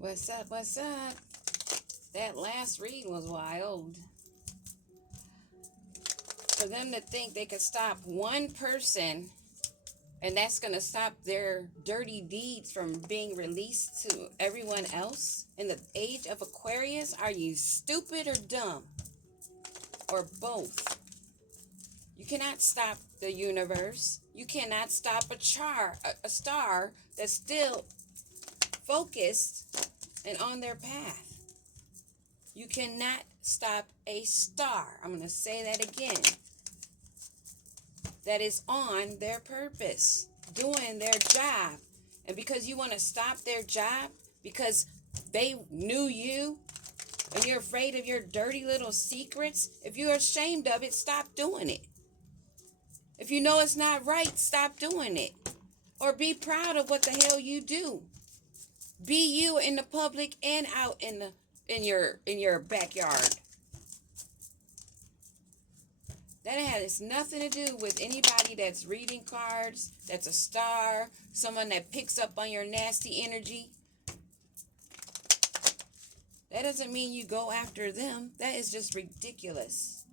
What's up? What's up? That last read was wild. For them to think they could stop one person and that's going to stop their dirty deeds from being released to everyone else in the age of Aquarius, are you stupid or dumb? Or both? You cannot stop the universe. You cannot stop a star that's still focused and on their path. You cannot stop a star. I'm going to say that again. That is on their purpose, doing their job. And because you want to stop their job, because they knew you, and you're afraid of your dirty little secrets, if you're ashamed of it, stop doing it. If you know it's not right, stop doing it. Or be proud of what the hell you do. Be you in the public and out in your backyard. That has nothing to do with anybody that's reading cards, that's a star, someone that picks up on your nasty energy. That doesn't mean you go after them. That is just ridiculous.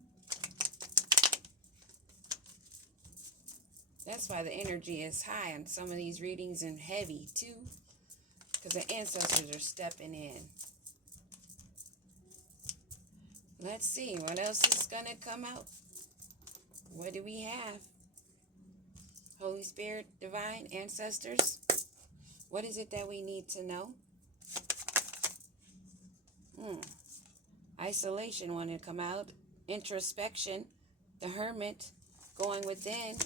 That's why the energy is high on some of these readings and heavy too, because the ancestors are stepping in. Let's see what else is going to come out. What do we have? Holy Spirit, divine ancestors. What is it that we need to know? Isolation wanted to come out. Introspection. The hermit. Going within.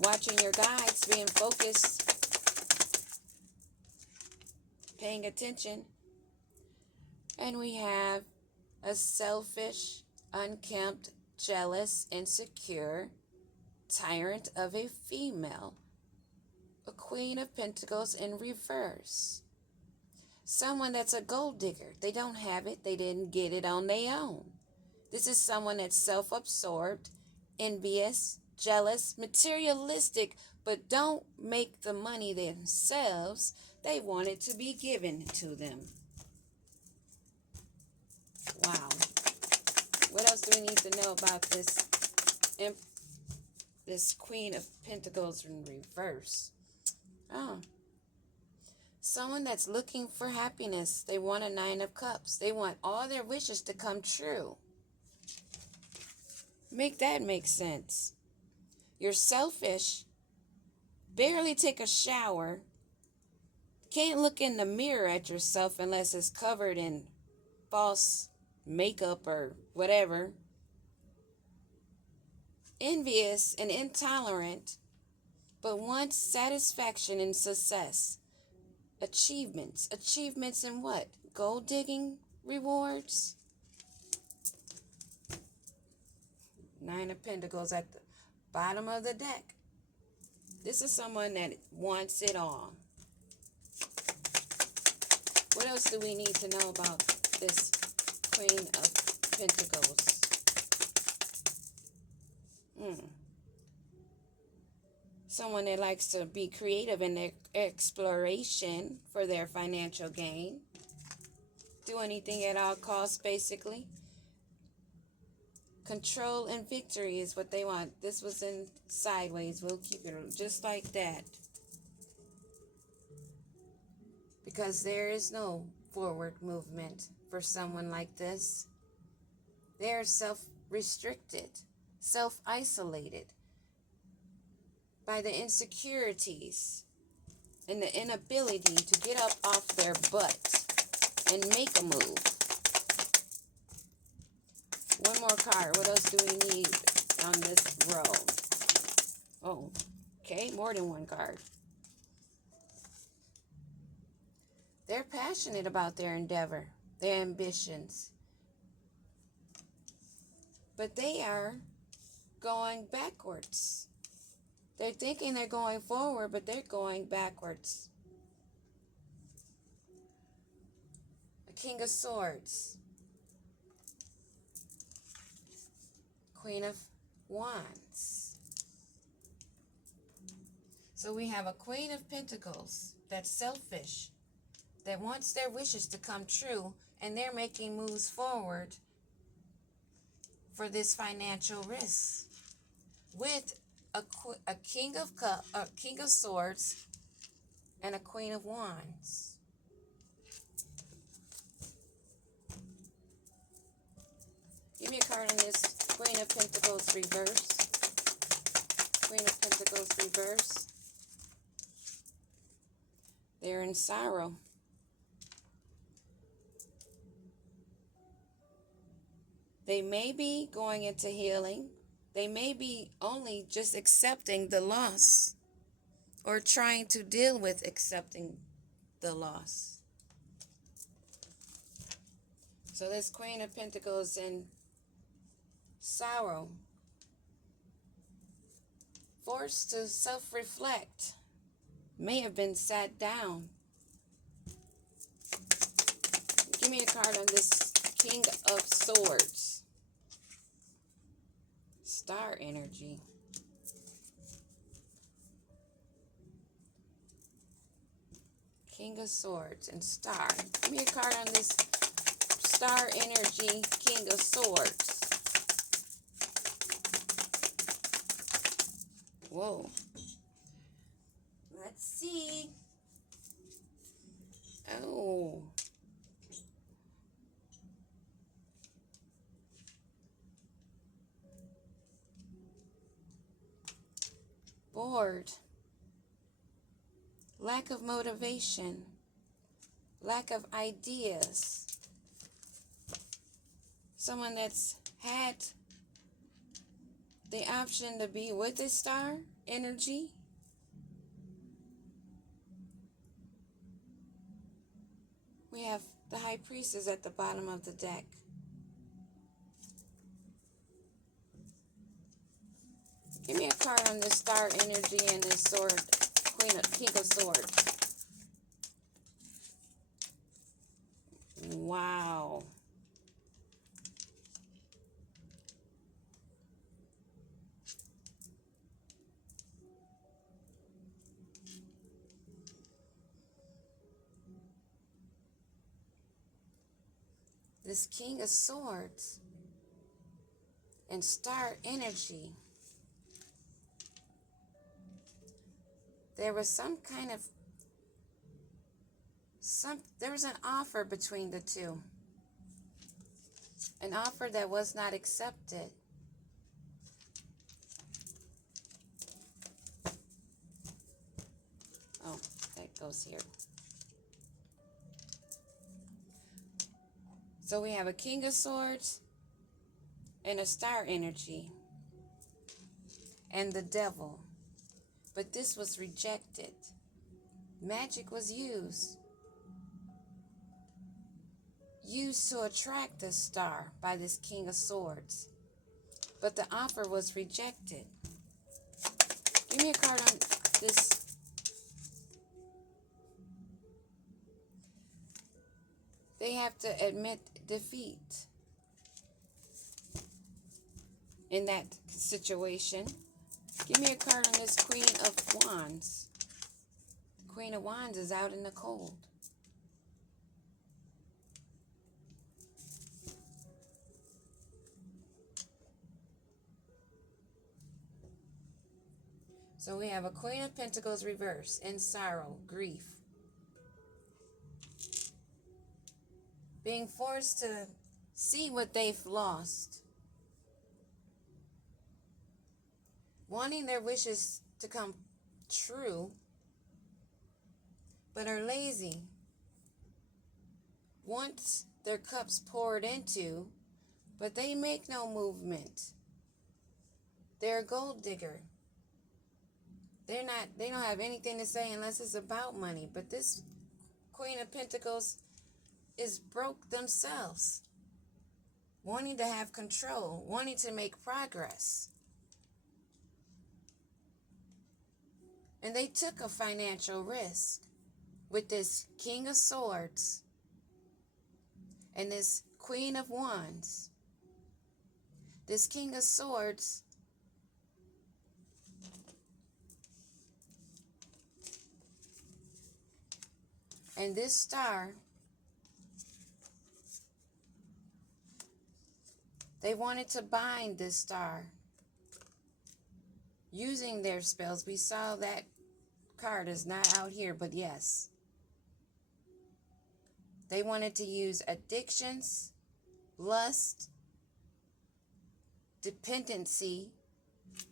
Watching your guides. Being focused. Paying attention. And we have a selfish, unkempt, jealous, insecure tyrant of a female. A Queen of Pentacles in reverse. Someone that's a gold digger. They don't have it. They didn't get it on their own. This is someone that's self-absorbed, envious, jealous, materialistic, but don't make the money themselves. They want it to be given to them. Wow. What else do we need to know about this Queen of Pentacles in reverse? Oh. Someone that's looking for happiness. They want a Nine of Cups. They want all their wishes to come true. Make that make sense. You're selfish. Barely take a shower. Can't look in the mirror at yourself unless it's covered in false makeup or whatever. Envious and intolerant, but wants satisfaction and success. Achievements. Achievements in what? Gold digging rewards? Nine of Pentacles at the bottom of the deck. This is someone that wants it all. What else do we need to know about this Queen of Pentacles? Someone that likes to be creative in their exploration for their financial gain. Do anything at all costs, basically. Control and victory is what they want. This was in sideways. We'll keep it just like that. Because there is no forward movement for someone like this. They're self-restricted, self-isolated by the insecurities and the inability to get up off their butt and make a move. One more card. What else do we need on this row? Oh, okay, more than one card. They're passionate about their endeavor, their ambitions. But they are going backwards. They're thinking they're going forward, but they're going backwards. The King of Swords. Queen of Wands. So we have a Queen of Pentacles that's selfish, that wants their wishes to come true, and they're making moves forward for this financial risk. With a King of Swords and a Queen of Wands. Give me a card on this Queen of Pentacles reverse. Queen of Pentacles reverse. They're in sorrow. They may be going into healing. They may be only just accepting the loss or trying to deal with accepting the loss. So this Queen of Pentacles in sorrow, forced to self-reflect, may have been sat down. Give me a card on this King of Swords. Star energy. King of Swords and Star. Give me a card on this Star energy, King of Swords. Whoa. Let's see. Oh. Bored. Lack of motivation. Lack of ideas. Someone that's had the option to be with a star energy. We have the High Priestess at the bottom of the deck. Give me a card on this star energy and this sword, King of Swords. Wow. This King of Swords and star energy. There was there was an offer between the two. An offer that was not accepted. Oh, that goes here. So we have a King of Swords and a star energy and the Devil. But this was rejected. Magic was used to attract the star by this King of Swords. But the offer was rejected. Give me a card on this. They have to admit defeat in that situation. Give me a card on this Queen of Wands. The Queen of Wands is out in the cold. So we have a Queen of Pentacles reverse in sorrow, grief. Being forced to see what they've lost. Wanting their wishes to come true, but are lazy. Want their cups poured into, but they make no movement. They're a gold digger. They don't have anything to say unless it's about money. But this Queen of Pentacles is broke themselves. Wanting to have control, wanting to make progress. And they took a financial risk with this King of Swords and this Queen of Wands. This King of Swords And this star, they wanted to bind this star using their spells. We saw that card is not out here, but yes. They wanted to use addictions, lust, dependency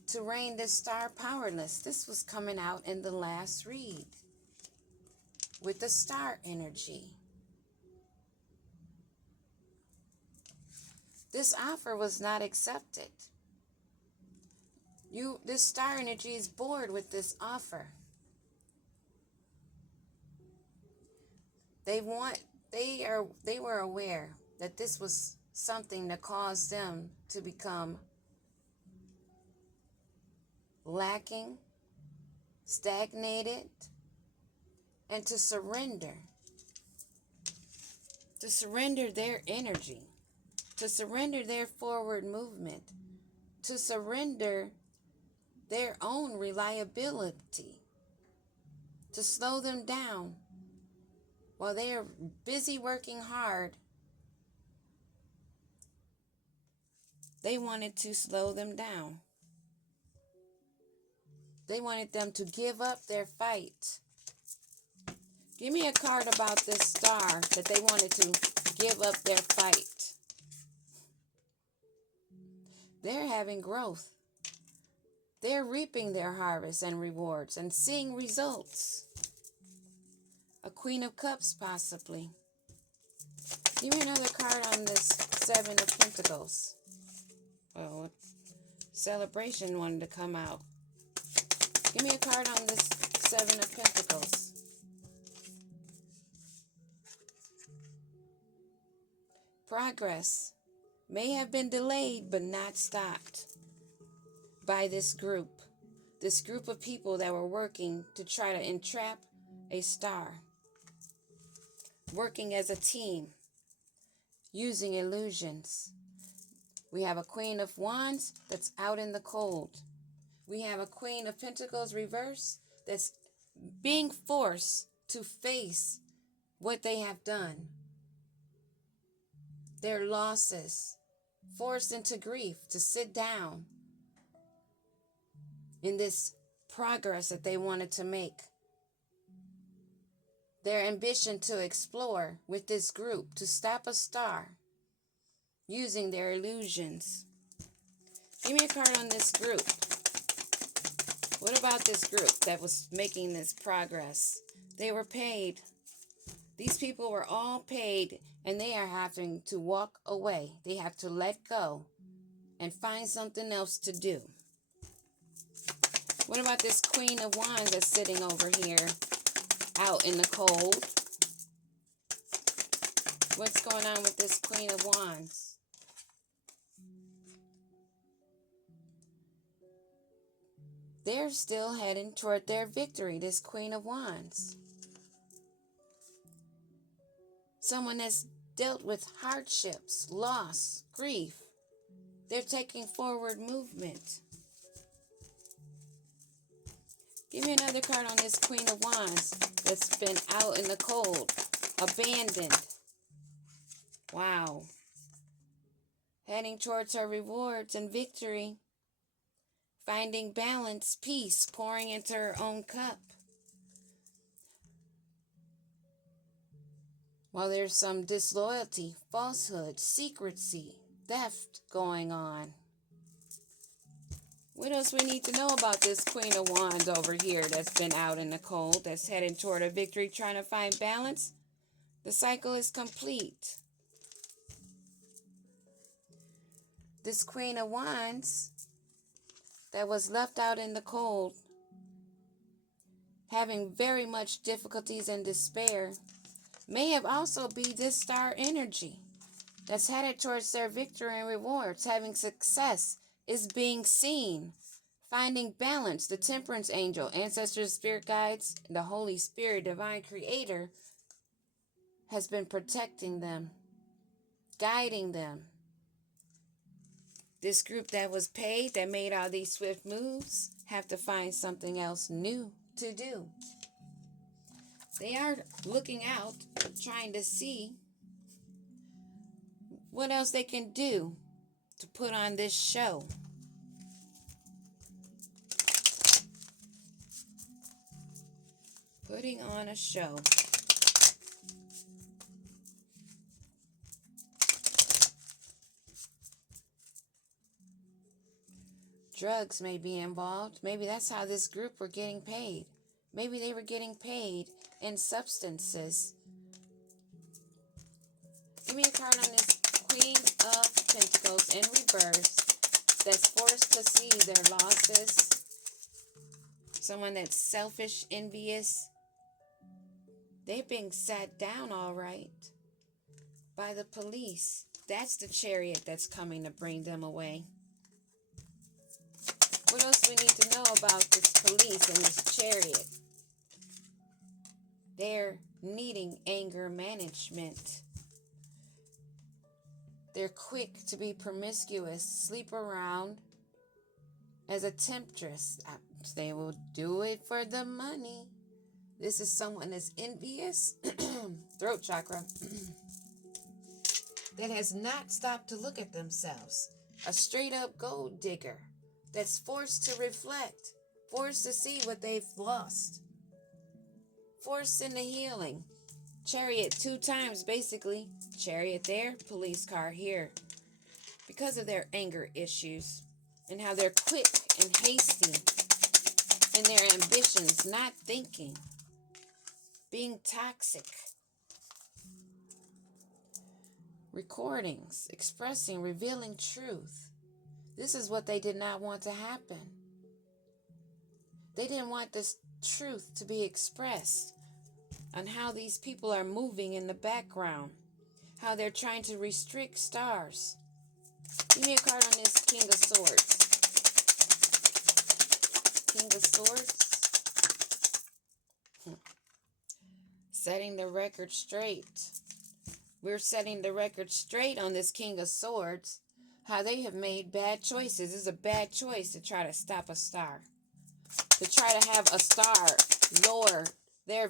to reign this star powerless. This was coming out in the last read with the star energy. This offer was not accepted. This star energy is bored with this offer. They were aware that this was something that caused them to become lacking, stagnated, and to surrender their energy, to surrender their forward movement, to surrender their own reliability, to slow them down while they are busy working hard. They wanted to slow them down. They wanted them to give up their fight. Give me a card about this star that they wanted to give up their fight. They're having growth. They're reaping their harvest and rewards and seeing results. A Queen of Cups, possibly. Give me another card on this Seven of Pentacles. Oh, Celebration wanted to come out. Give me a card on this Seven of Pentacles. Progress may have been delayed but not stopped by this group of people that were working to try to entrap a star, working as a team, using illusions. We have a Queen of Wands that's out in the cold. We have a Queen of Pentacles reverse that's being forced to face what they have done, their losses, forced into grief to sit down in this progress that they wanted to make. Their ambition to explore with this group to stop a star using their illusions. Give me a card on this group. What about this group that was making this progress? They were paid. These people were all paid, and they are having to walk away. They have to let go and find something else to do. What about this Queen of Wands that's sitting over here out in the cold? What's going on with this Queen of Wands? They're still heading toward their victory, this Queen of Wands. Someone that's dealt with hardships, loss, grief. They're taking forward movement. Give me another card on this Queen of Wands that's been out in the cold, abandoned. Wow. Heading towards her rewards and victory. Finding balance, peace, pouring into her own cup. While there's some disloyalty, falsehood, secrecy, theft going on. What else we need to know about this Queen of Wands over here that's been out in the cold, that's heading toward a victory, trying to find balance? The cycle is complete. This Queen of Wands that was left out in the cold, having very much difficulties and despair, may have also be this star energy that's headed towards their victory and rewards, having success, is being seen, finding balance. The Temperance Angel, ancestors, spirit guides, the Holy Spirit, divine creator, has been protecting them, guiding them. This group that was paid, that made all these swift moves, have to find something else new to do. They are looking out, trying to see what else they can do to put on this show. Putting on a show. Drugs may be involved. Maybe that's how this group were getting paid. Maybe they were getting paid in substances. Give me a card on this Queen of Pentacles in reverse that's forced to see their losses. Someone that's selfish, envious. They're being sat down all right by the police. That's the chariot that's coming to bring them away. What else we need to know about this police and this chariot? They're needing anger management. They're quick to be promiscuous, sleep around as a temptress. They will do it for the money. This is someone that's envious, throat chakra, that has not stopped to look at themselves. A straight up gold digger that's forced to reflect, forced to see what they've lost, forced into healing. Chariot 2 times, basically. Chariot there, police car here. Because of their anger issues and how they're quick and hasty in their ambitions, not thinking, being toxic. Recordings, expressing, revealing truth. This is what they did not want to happen. They didn't want this truth to be expressed on how these people are moving in the background, how they're trying to restrict stars. Give me a card on this King of Swords. King of Swords. Setting the record straight. We're setting the record straight on this King of Swords. How they have made bad choices. It's a bad choice to try to stop a star. To try to have a star lower their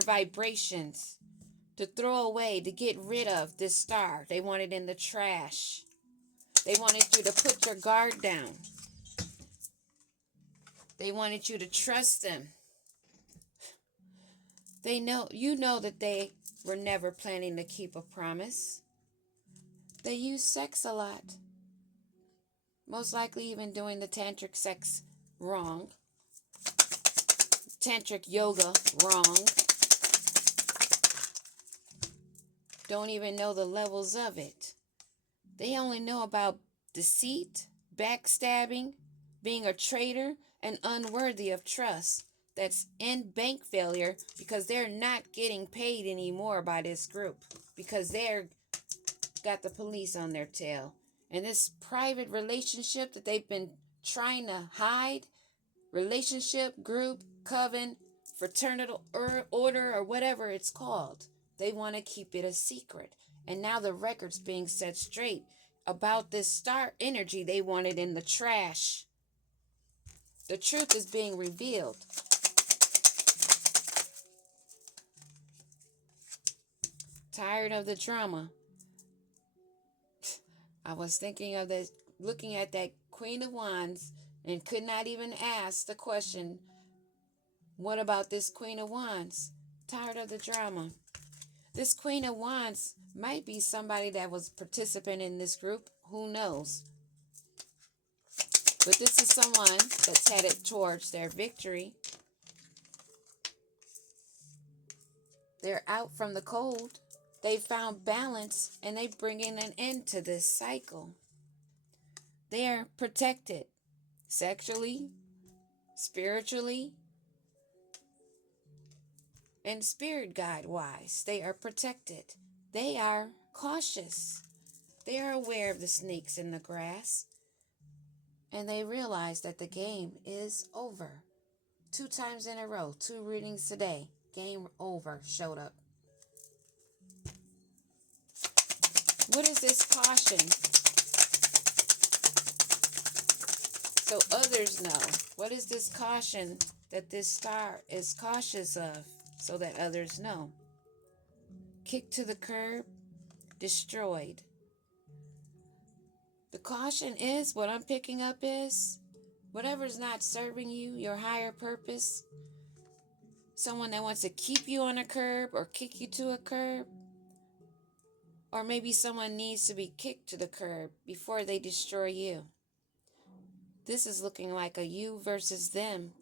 vibrations. To throw away, to get rid of this star. They want it in the trash. They wanted you to put your guard down. They wanted you to trust them. You know that they were never planning to keep a promise. They use sex a lot. Most likely even doing the tantric sex wrong. Tantric yoga wrong. Don't even know the levels of it. They only know about deceit, backstabbing, being a traitor, and unworthy of trust. That's in bank failure because they're not getting paid anymore by this group because they're got the police on their tail. And this private relationship that they've been trying to hide, relationship, group, coven, fraternal order, or whatever it's called, they want to keep it a secret. And now the record's being set straight about this star energy they wanted in the trash. The truth is being revealed. Tired of the drama. I was thinking of this, looking at that Queen of Wands, and could not even ask the question, what about this Queen of Wands? Tired of the drama. This Queen of Wands might be somebody that was participant in this group. Who knows? But this is someone that's headed towards their victory. They're out from the cold. They found balance and they bringing an end to this cycle. They are protected sexually, spiritually, and spirit guide wise. They are protected. They are cautious. They are aware of the snakes in the grass. And they realize that the game is over. 2 times in a row, 2 readings today. Game over showed up. What is this caution? So others know. What is this caution that this star is cautious of? so that others know. Kicked to the curb, destroyed. The caution is, what I'm picking up is, whatever's not serving you, your higher purpose, someone that wants to keep you on a curb or kick you to a curb, or maybe someone needs to be kicked to the curb before they destroy you. This is looking like a you versus them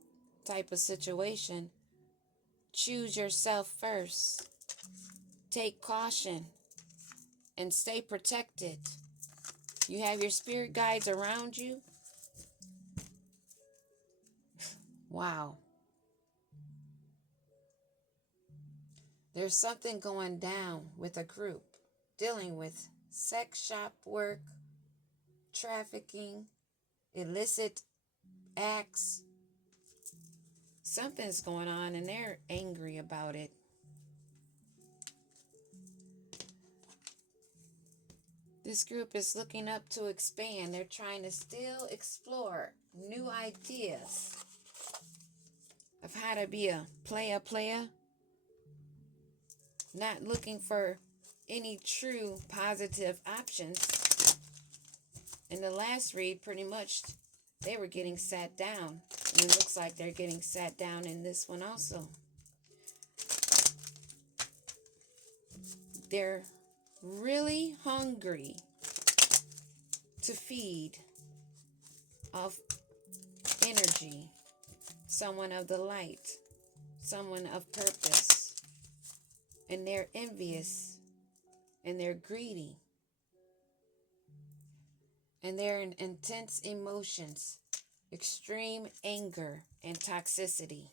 type of situation. Choose yourself first. Take caution and stay protected. You have your spirit guides around you. Wow. There's something going down with a group dealing with sex shop work, trafficking, illicit acts. Something's going on and they're angry about it. This group is looking up to expand. They're trying to still explore new ideas of how to be a player, not looking for any true positive options. In the last read, pretty much, they were getting sat down. And it looks like they're getting sat down in this one also. They're really hungry to feed off energy, someone of the light, someone of purpose, and they're envious and they're greedy and they're in intense emotions, extreme anger and toxicity.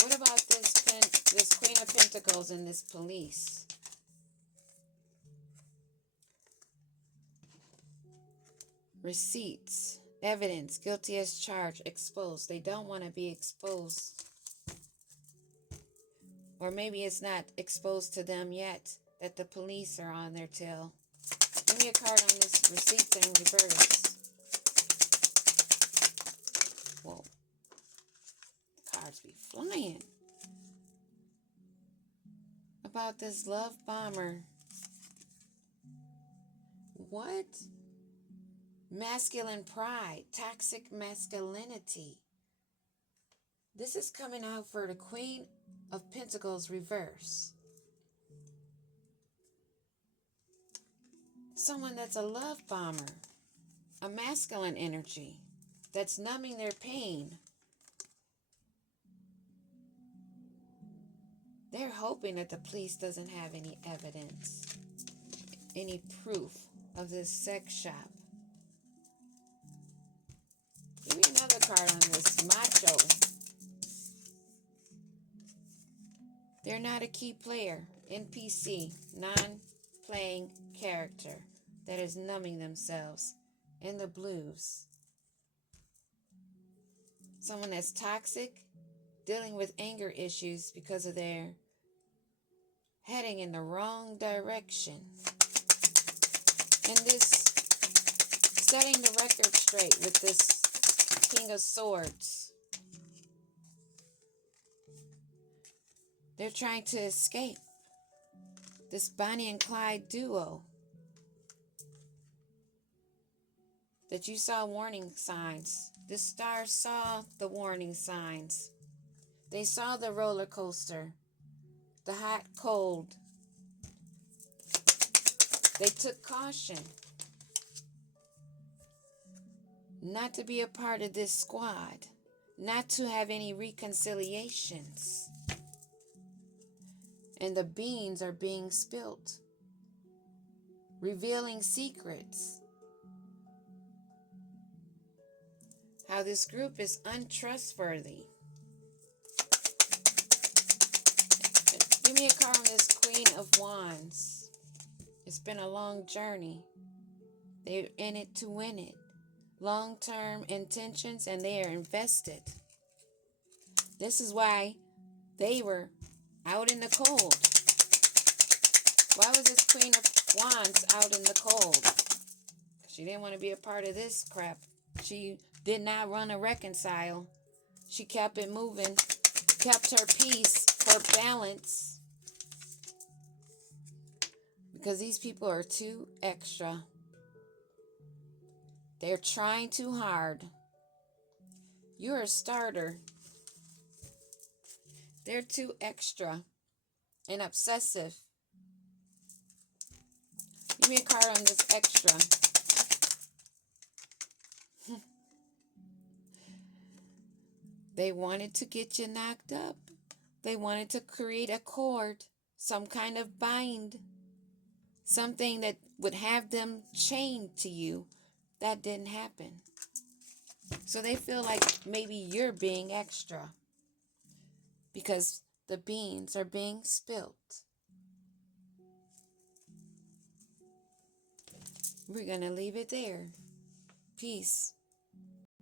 What about this Queen of Pentacles and this police? Receipts, evidence, guilty as charged, exposed. They don't want to be exposed. Or maybe it's not exposed to them yet that the police are on their tail. Give me a card on this receipts in reverse. Whoa. Cards be flying. About this love bomber. What? Masculine pride, toxic masculinity. This is coming out for the Queen of Pentacles reverse. Someone that's a love bomber, a masculine energy that's numbing their pain. They're hoping that the police doesn't have any evidence, any proof of this sex shop. Give me another card on this macho. They're not a key player. NPC, non-playing character that is numbing themselves in the blues. Someone that's toxic, dealing with anger issues because of their heading in the wrong direction. And this, setting the record straight with this King of Swords. They're trying to escape. This Bonnie and Clyde duo. That you saw warning signs. The stars saw the warning signs. They saw the roller coaster. The hot, cold. They took caution not to be a part of this squad. Not to have any reconciliations. And the beans are being spilt, revealing secrets. How this group is untrustworthy. Give me a card on this Queen of Wands. It's been a long journey. They're in it to win it. Long-term intentions, and they are invested. This is why they were out in the cold. Why was this Queen of Wands out in the cold? She didn't want to be a part of this crap. She did not run a reconcile. She kept it moving kept her peace for balance. Because these people are too extra. They're trying too hard. You're a starter. They're too extra and obsessive. Give me a card on this extra. They wanted to get you knocked up. They wanted to create a cord, some kind of bind, something that would have them chained to you. That didn't happen. So they feel like maybe you're being extra because the beans are being spilt. We're going to leave it there. Peace.